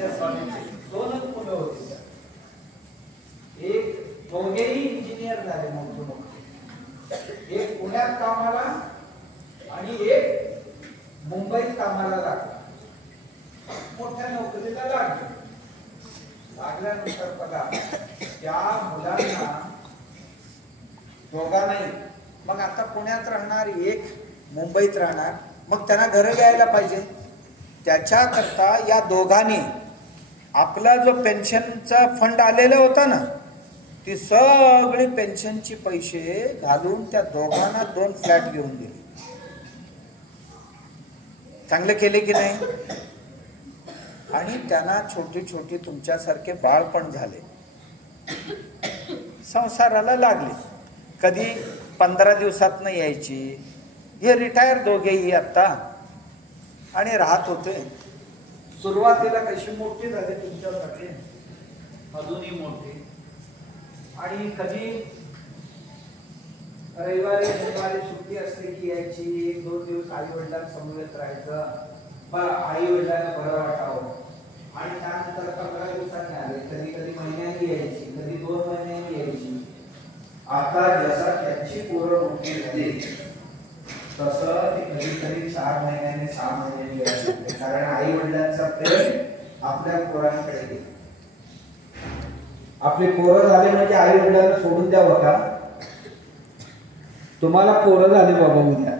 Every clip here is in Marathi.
इंजिनियर कॉलेजचे दोनच मुलं होती. एक दोघेही इंजिनियर झाले मोठे मोठे, एक पुण्यात कामाला आणि एक मुंबईत कामाला लागला. मोठ्या नोकरीला लागले. लागल्यानंतर बघा त्या मुलांना दोघा नाही, मग आता पुण्यात राहणार, एक मुंबईत राहणार, मग त्यांना घर घ्यायला पाहिजे. त्याच्याकरता या दोघांनी आपला जो पेन्शनचा फंड आलेला होता ना, ती सगळी पेन्शनची पैसे घालून त्या दोघांना 2 फ्लॅट घेऊन दिले. चांगले केले की नाही? आणि त्यांना छोटी छोटी तुमच्यासारखे बाळ पण झाले, संसाराला लागले. कधी 15 दिवसात नाही यायची. हे रिटायर दोघेही आता आणि राहत होते. सुरुवातीला कशी मोठी झाली तुमच्यासाठी, अजूनही मोठी. आणि कधी रविवारी शनिवारी सुट्टी असते की यायची, 1-2 दिवस आई वडिलांसमवेत राहायचं, आई वडिलांना बरं वाटावं. आणि त्यानंतर 15 दिवसांनी आले, कधी कधी महिन्यानी यायची, कधी 2 महिन्यांनी यायची. आता जसा त्यांची पोरं मोठी झाली तसं ती कधी कधी 4 महिन्यांनी 6 महिन्यांनी यायची. कारण आई वडिलांचा प्रेम आपल्या पोरांकडे गेला. आपले पोरं झाले म्हणजे आई वडिलांना सोडून द्यावं का? तुम्हाला पोरं झाले बाबा उद्या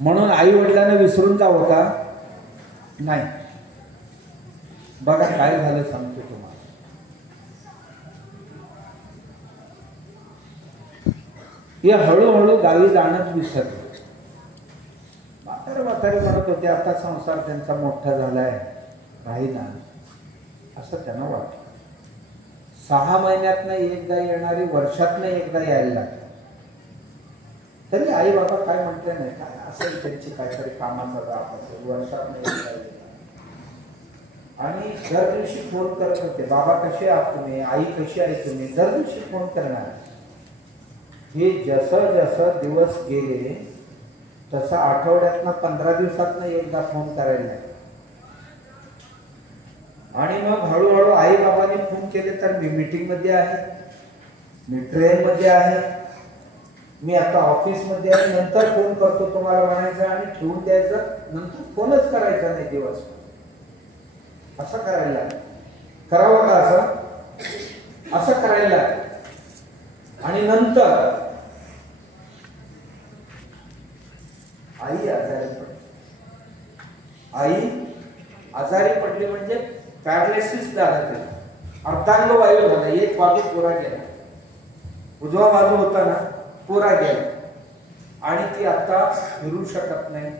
म्हणून आई वडिलांना विसरून जावं का? नाही. बघा काय झालं सांगतो तुम्हाला. हे हळूहळू गावी जाणंच विसरलं. म्हातारे म्हणत होते आता संसार त्यांचा मोठा झालाय, राहीना असं त्यांना वाटलं. 6 महिन्यातनं एकदा येणारी वर्षातनं एकदा यायला लागली. तरी आई बाबा काय म्हटले नाही, काय असेल त्यांची काहीतरी कामाचा दाब असेल, वर्षातनं एकदा येणार. आणि दर दिवशी फोन करत होते, बाबा कसे आहात तुम्ही, आई कशी आहे तुम्ही, दर दिवशी फोन करणार. हे जसं जसं दिवस गेले तसं आठवड्यातनं 15 दिवसातनं एकदा फोन करायला लागले. आणि मग हळूहळू आई बाबांनी फोन केले तर मी मीटिंग मध्ये आहे, मी ट्रेन मध्ये आहे, मी आता ऑफिस मध्ये आहे, नंतर फोन करतो तुम्हाला म्हणायचं आणि ठेवून द्यायचं, नंतर फोनच करायचा नाही दिवस. असं करायला करावं का? असं करायला. आणि नंतर आई आजारी पडली. आई आजारी पडली म्हणजे पॅरालिसिस झालं, ते अर्धांग वायू झाला. एक बाजू पुरा गेला, उजवा बाजू होता ना पुरा गेला. आणि ती आता फिरू शकत नाही,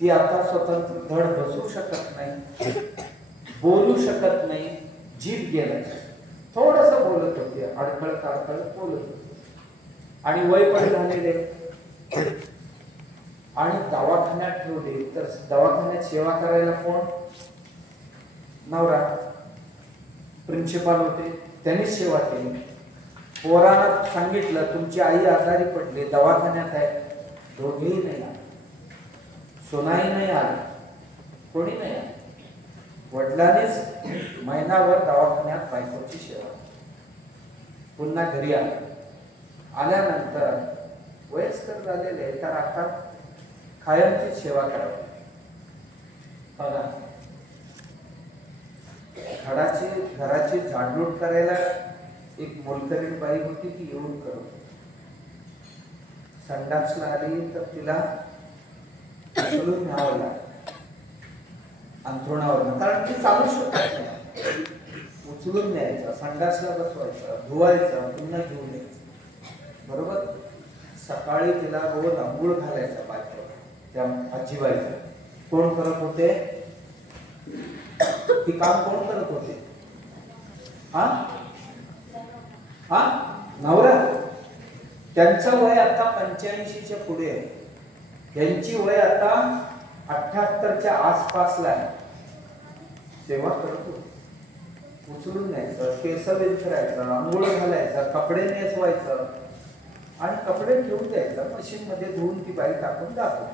ती आता स्वतंत्र धड बसू शकत नाही, बोलू शकत नाही, जीभ गेला. थोडस बोलत होते, अडखळत अडखळत बोलत होते. आणि वय पण झालेले. आणि दवाखान्यात ठेवले तर दवाखान्यात सेवा करायला कोण? नवरा. प्रिन्सिपाल होते, त्यांनीच सेवा केली. पोरांना सांगितलं तुमची आई आजारी पडली, दवाखान्यात आहे. दोघेही नाही आले, सोनाई नाही आली, कोणी नाही आले. वडिलांनीच महिनाभर दवाखान्यात बायकोची सेवा. पुन्हा घरी आले. आल्यानंतर वयस्कर झालेले तर आता कायमची सेवा करावी. बघा घराची झाडलोट करायला एक मोलकरीण बाई होती, ती येऊन करत. संडासला आली तर तिला उचलून न्यावं लागलं अंथरुणावर, कारण ती चालू शकत नाही. उचलून न्यायचं, संडासला बसवायचं, धुवायचं, पुन्हा घेऊन यायचं. बरोबर. सकाळी तिला रोज अंघोळ घालायचा बायको, त्या आजीबाईचं. कोण करत होते? ती काम कोण करत होते? नवरा. त्यांचं वय आता 85च्या पुढे आहे, यांची वय आता 78च्या आसपासला आहे. सेवा करत होते. उचलून न्यायचं, केस विंचरायचं, अंघोळ घालायचं, कपडे नेसवायचं आणि कपडे ठेवून द्यायचं. मशीन मध्ये धुवून ती बाई टाकून दाखव.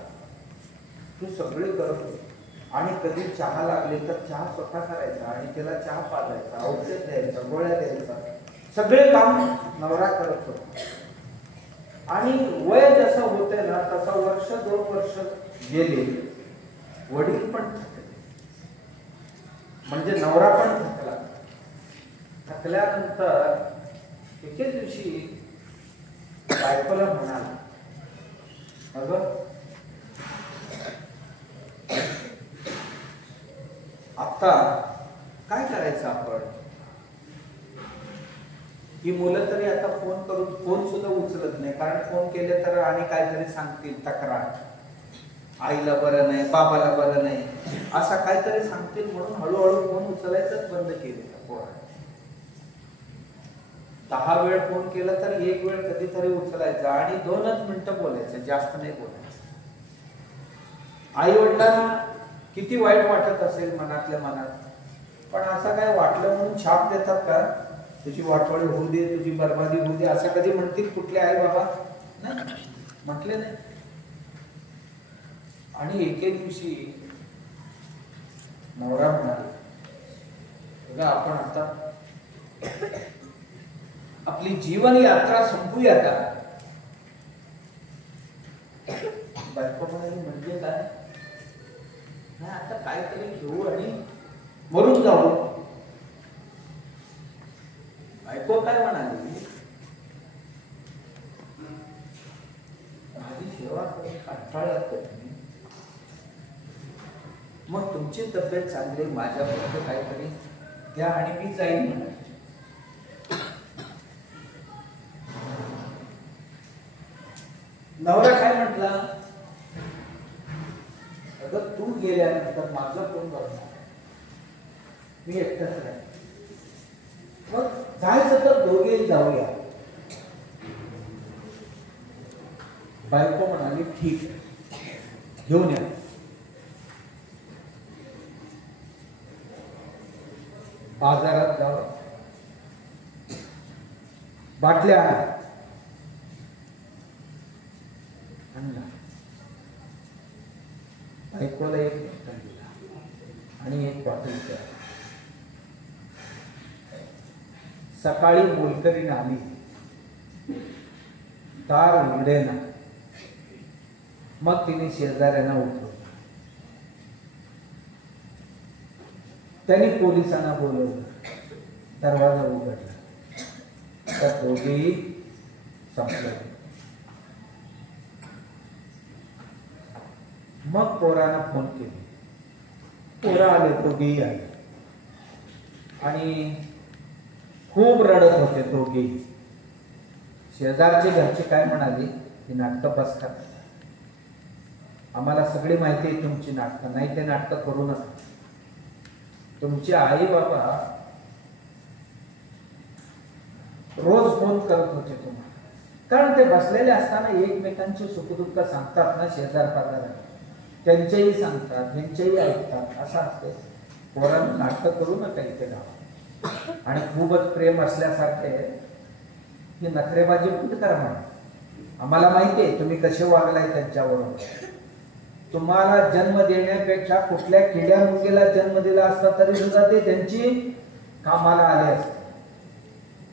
तू सगळे करत होते. आणि कधी चहा लागली तर चहा स्वतः करायचा आणि त्याला चहा पाजायचा, औषध द्यायचं, गोळ्या द्यायचा, सगळे काम नवरा करत होता. आणि वय जसं होते ना तसं वर्ष 2 वर्ष गेले, वडील पण थकले, म्हणजे नवरा पण थकला. थकल्यानंतर एके दिवशी बायकोला म्हणाला, अगं आता काय करायचं आपण? ही मुलं तरी आता फोन सुद्धा उचलत नाही, कारण फोन केले तर आणि काहीतरी सांगतील, तक्रार, आईला बरं नाही, बाबाला बरं नाही, असा काहीतरी सांगतील म्हणून हळूहळू फोन उचलायचंच बंद केले. 10 वेळ फोन केला तर 1 वेळ कधीतरी उचलायचा आणि 2च मिनिटं बोलायचं, जास्त नाही बोलायचं. आई वडिलांना किती वाईट वाटत असेल मनातल्या मनात, पण असं काय वाटलं म्हणून छाप देतात का? तुझी वाटोळी होऊ दे, तुझी बरबादी होऊ दे, असं कधी म्हणतील कुठले आई बाबा? नाही, म्हटले नाही. आणि एके दिवशी नवरा म्हणाला, बघा आपण आता आपली जीवन यात्रा संपूया का? बायको म्हणाली, म्हणजे काय? नाही, आता काहीतरी घेऊ आणि मरून जाऊ. बायको काय म्हणाली, माझी सेवा करून कंटाळत तुम्ही, मग तुमची तब्येत चांगली, माझ्यापर्यंत काहीतरी द्या आणि मी जाईन म्हणाली. नवरा काय म्हटला, अगं तू गेल्यानंतर माझं कोण बघणार, मी एकटाच राहील. मग जायचं तर दोघेही जाऊया. बायको म्हणाली, ठीक आहे, घेऊन या. बाजारात जावं, बाटल्या आणला, बायकोला 1 बॉटल दिला आणि 1 बॉटल द्या. सकाळी मोलकरीण आली, दार उघडेना. मग तिने शेजाऱ्यांना उठवलं, त्यांनी पोलिसांना बोलवलं, दरवाजा उघडला, तर दोघेही संपले. मग पोरांना फोन केले, पोरं आले, दोघेही आले आणि खूप रडत होते दोघेही. शेजारचे घरचे काय म्हणाले, की नाटकं बस करा, आम्हाला सगळी माहिती आहे तुमची नाटकं, नाही ते नाटकं करू नका. तुमचे आई बाबा रोज फोन करत होते तुम्हाला, कारण ते बसलेले असताना एकमेकांची सुखदुःख सांगतात ना, शेजार पाजारात त्यांचेही सांगतात, त्यांचेही ऐकतात, असं असते. पोरांना नाटक करू नका इथे गावात. आणि खूपच प्रेम असल्यासारखे ही नखरेबाजी बंद करा म्हणा, आम्हाला माहिती आहे तुम्ही कसे वागलाय त्यांच्याबरोबर. तुम्हाला जन्म देण्यापेक्षा कुठल्या किड्या मुंगीला जन्म दिला असता तरी सुद्धा ते त्यांची कामाला आले असते.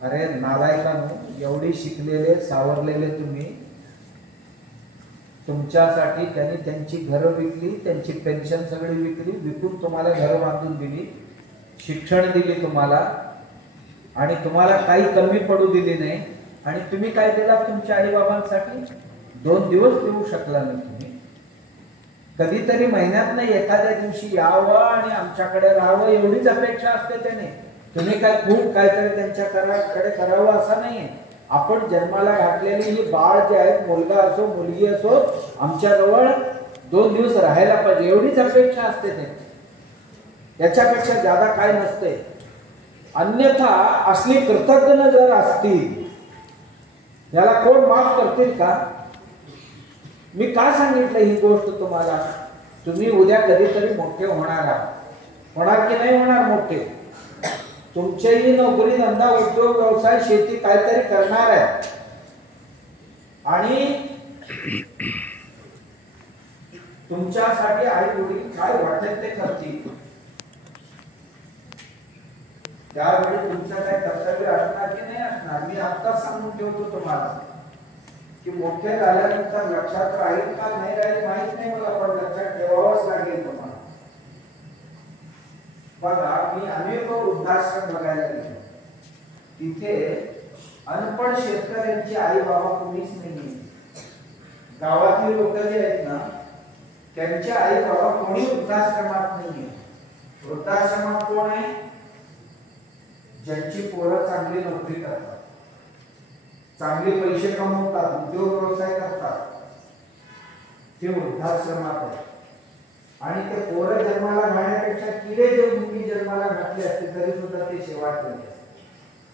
अरे नालायकांनो, एवढी शिकलेले सावरलेले तुम्ही, तुमच्यासाठी त्यांनी त्यांची घरं विकली, त्यांची पेन्शन सगळी विकली, विकून तुम्हाला घरं बांधून दिली, शिक्षण दिली तुम्हाला, आणि तुम्हाला काही कमी पडू दिली नाही. आणि तुम्ही काय दिला तुमच्या आई बाबांसाठी? 2 दिवस देऊ शकला नाही तुम्ही. कधीतरी महिन्यात नाही एखाद्या दिवशी यावं आणि आमच्याकडे राहावं एवढीच अपेक्षा असते त्याने. तुम्ही काय खूप काहीतरी त्यांच्याकडे करावं असं नाहीये. आपण जन्माला घातलेली ही बाळ जे आहेत, मुलगा असो मुलगी असो, आमच्याजवळ 2 दिवस राहायला पाहिजे एवढीच अपेक्षा असते त्यांची, याच्यापेक्षा ज्यादा काय नसते. अन्यथा असली कृतज्ञ जर असतील, याला कोण माफ करतील का? मी का सांगितलं ही गोष्ट तुम्हाला? तुम्ही उद्या कधीतरी मोठे होणार आहात, होणार की नाही होणार मोठे? तुमचेही नोकरी धंदा उद्योग व्यवसाय शेती काहीतरी करणार आहे, आणि तुमच्यासाठी आई वडील काय वाटेल ते करतील. त्यावेळी तुमचं काय कर्तव्य असणार की नाही असणार, मी आत्ताच सांगून ठेवतो तुम्हाला की मोठे झाल्यानंतर लक्षात राहील का नाही राहील माहित नाही मला, पण लक्षात ठेवावंच लागेल तुम्हाला. बघा, मी अनेक वृद्धाश्रम बघायला गेलो, तिथे अनपढ शेतकऱ्यांची आई बाबा कोणीच नाहीये. गावातील लोक जे आहेत ना, त्यांचे आई बाबा कोणी वृद्धाश्रमात नाहीये. वृद्धाश्रमात कोण आहे? ज्यांची पोरं चांगली नोकरी करतात, चांगले पैसे कमवतात, उद्योग व्यवसाय करतात, ते वृद्धाश्रमात आहे. आणि ते पोरं जन्माला घालण्यापेक्षा किडे जे मुली जन्माला घातले असते तरी सुद्धा ते सेवा केली.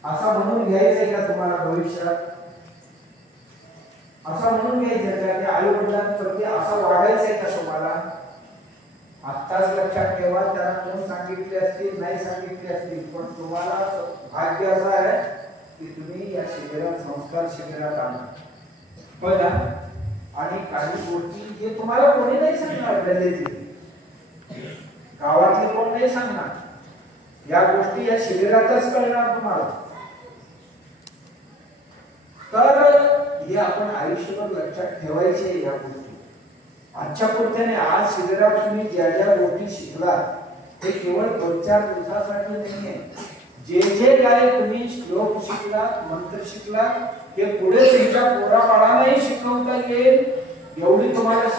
असा म्हणून घ्यायचंय का तुम्हाला भविष्यात? असा म्हणून घ्यायचं का की आई वडिलांप्रती असं वागायचंय का तुम्हाला? आत्ताच लक्षात ठेवा, त्यांना कोण सांगितले असतील नाही सांगितले असतील, पण तुम्हाला भाग्य असं आहे की तुम्ही या शिबिरात, संस्कार शिबिरात आला. बघा, आणि काही गोष्टी जे तुम्हाला कोणी नाही सांगणार, गल्लीतली गावातली कोण नाही सांगणार, या गोष्टी या शिबिरातच कळणार तुम्हाला. तर हे आपण आयुष्यभर लक्षात ठेवायचे या गोष्टी. आजच्या पुरत्याने आज शिबिरात तुम्ही ज्या ज्या गोष्टी शिकला ते केवळ 2-4 दिवसासाठी नाहीये. जे जे काय तुम्ही श्लोक शिकला, मंत्र शिकला, ते पुढे तुमच्या पोराबाळांनाही शिकवता येईल एवढी तुम्हाला